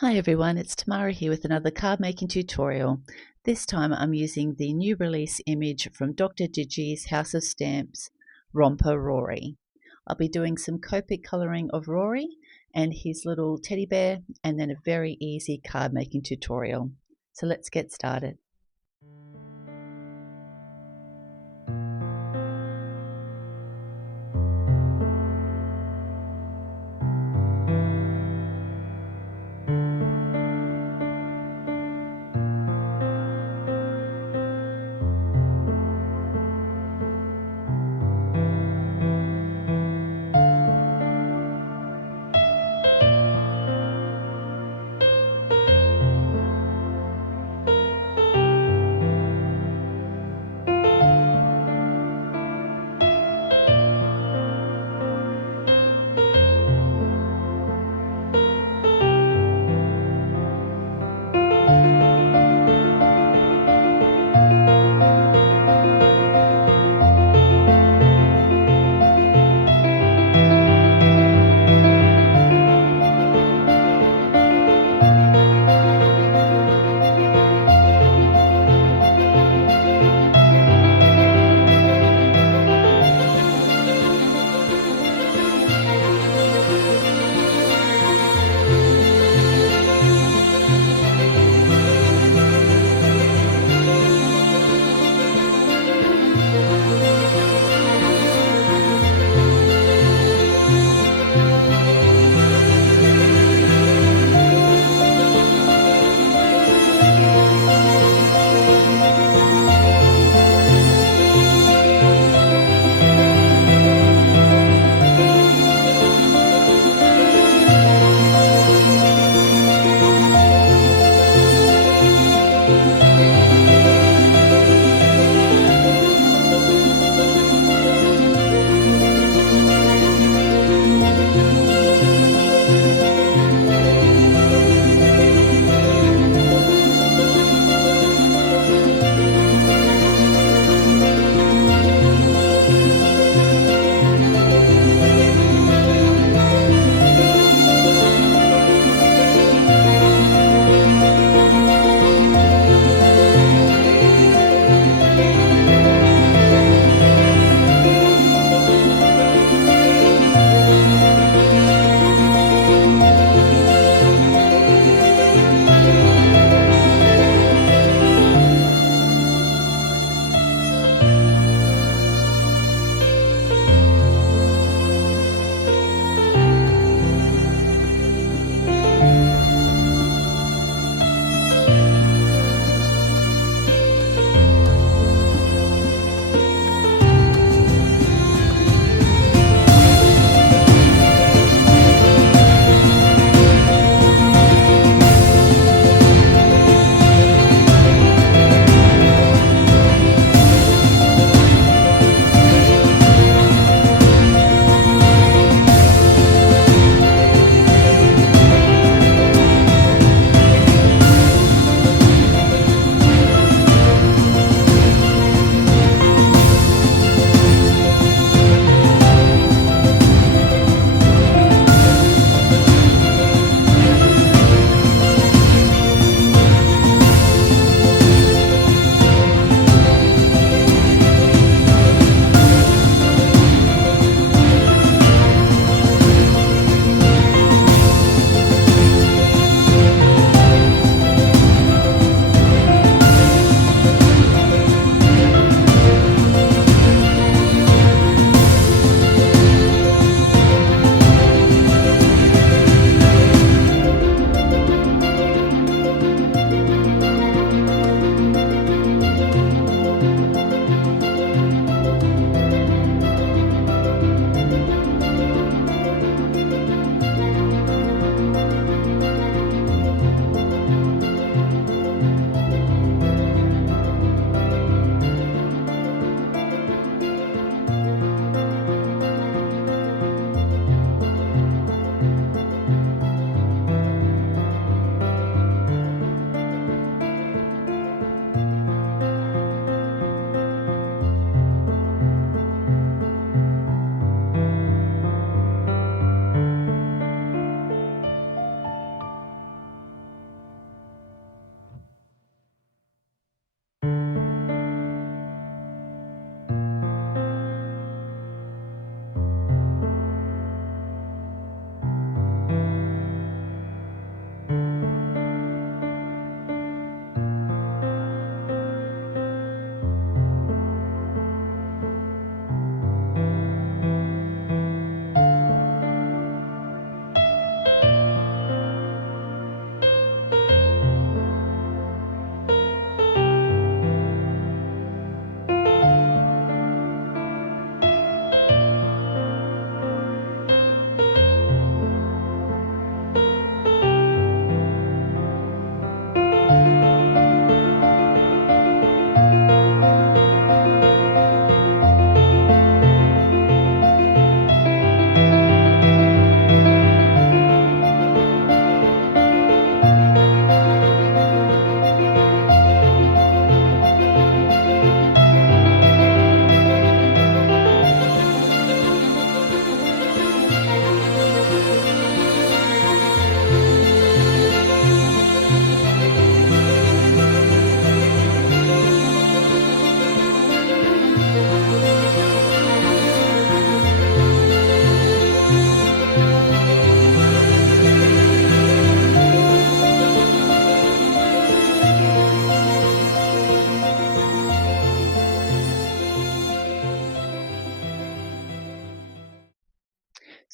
Hi everyone, it's Tamara here with another card making tutorial. This time I'm using the new release image from Dr. Digi's House of Stamps, Romper Rory. I'll be doing some Copic colouring of Rory and his little teddy bear, and then a very easy card making tutorial. So let's get started.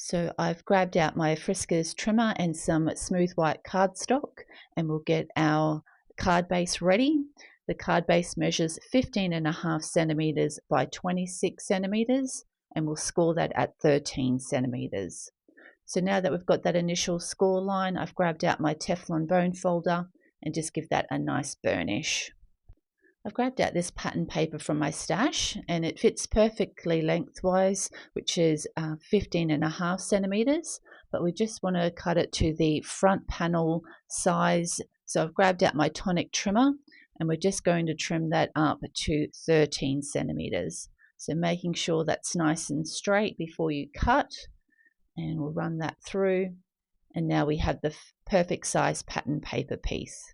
So I've grabbed out my Frisker's trimmer and some smooth white cardstock, and we'll get our card base ready. The card base measures 15.5 centimeters by 26 centimeters, and we'll score that at 13 centimeters. So now that we've got that initial score line, I've grabbed out my Teflon bone folder and just give that a nice burnish. I've grabbed out this pattern paper from my stash, and it fits perfectly lengthwise, which is 15.5 centimeters, but we just want to cut it to the front panel size. So I've grabbed out my tonic trimmer, and we're just going to trim that up to 13 centimeters. So making sure that's nice and straight before you cut, and we'll run that through, and now we have the perfect size pattern paper piece.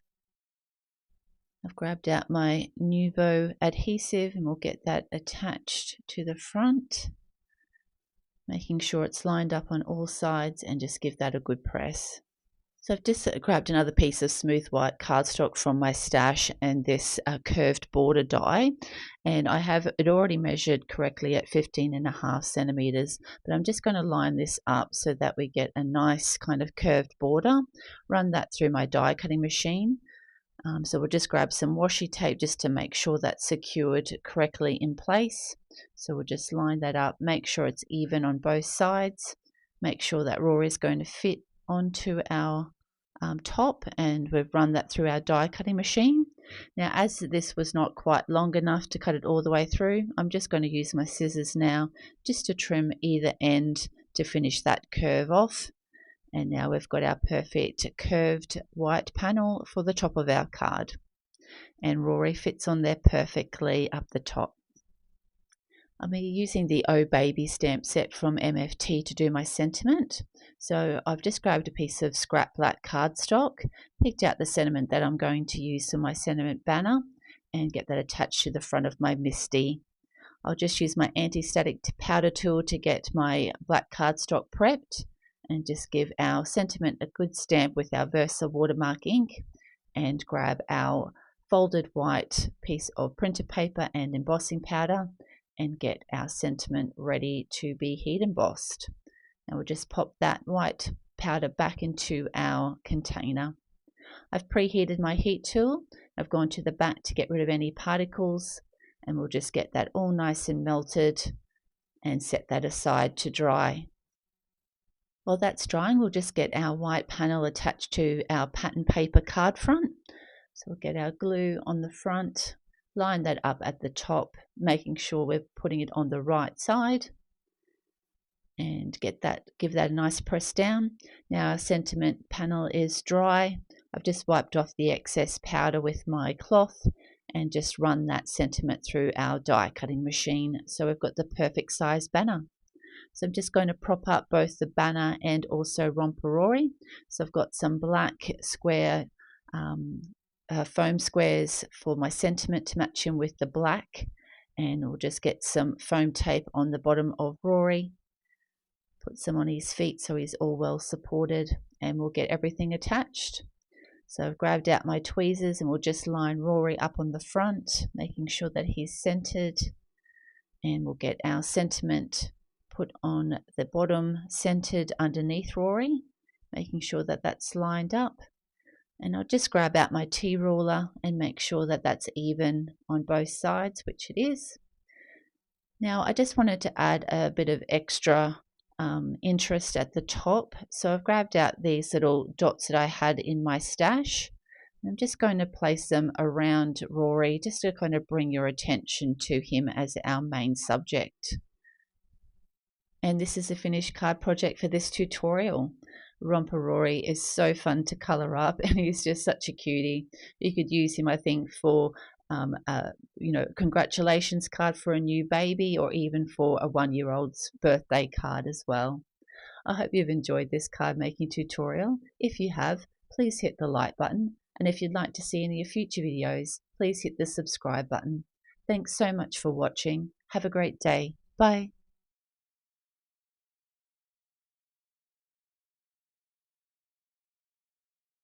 I've grabbed out my Nuvo adhesive, and we'll get that attached to the front, making sure it's lined up on all sides, and just give that a good press. So I've just grabbed another piece of smooth white cardstock from my stash and this curved border die, and I have it already measured correctly at 15.5 centimeters, but I'm just going to line this up so that we get a nice kind of curved border. Run that through my die cutting machine. So we'll just grab some washi tape just to make sure that's secured correctly in place. So we'll just line that up, make sure it's even on both sides, make sure that Rory is going to fit onto our top, and we've run that through our die cutting machine. Now, as this was not quite long enough to cut it all the way through, I'm just going to use my scissors now just to trim either end to finish that curve off. And now we've got our perfect curved white panel for the top of our card. And Rory fits on there perfectly up the top. I'm using the Oh Baby stamp set from MFT to do my sentiment. So I've just grabbed a piece of scrap black cardstock, picked out the sentiment that I'm going to use for my sentiment banner, and get that attached to the front of my Misti. I'll just use my anti-static powder tool to get my black cardstock prepped, and just give our sentiment a good stamp with our Versa Watermark ink, and grab our folded white piece of printer paper and embossing powder, and get our sentiment ready to be heat embossed. And we'll just pop that white powder back into our container. I've preheated my heat tool. I've gone to the back to get rid of any particles, and we'll just get that all nice and melted and set that aside to dry. While that's drying, we'll just get our white panel attached to our pattern paper card front. So we'll get our glue on the front, line that up at the top, making sure we're putting it on the right side, and give that a nice press down. Now our sentiment panel is dry. I've just wiped off the excess powder with my cloth and just run that sentiment through our die cutting machine, so we've got the perfect size banner. So I'm just going to prop up both the banner and also Romper Rory. So I've got some black square foam squares for my sentiment to match in with the black, and we'll just get some foam tape on the bottom of Rory, put some on his feet so he's all well supported, and we'll get everything attached. So I've grabbed out my tweezers, and we'll just line Rory up on the front, making sure that he's centered, and we'll get our sentiment put on the bottom, centered underneath Rory, making sure that that's lined up. And I'll just grab out my T-ruler and make sure that that's even on both sides, which it is. Now I just wanted to add a bit of extra interest at the top, so I've grabbed out these little dots that I had in my stash. I'm just going to place them around Rory just to kind of bring your attention to him as our main subject. And this is a finished card project for this tutorial. Romper Rory is so fun to colour up, and he's just such a cutie. You could use him, I think, for congratulations card for a new baby, or even for a 1-year-old's birthday card as well. I hope you've enjoyed this card making tutorial. If you have, please hit the like button, and if you'd like to see any future videos, please hit the subscribe button. Thanks so much for watching. Have a great day. Bye.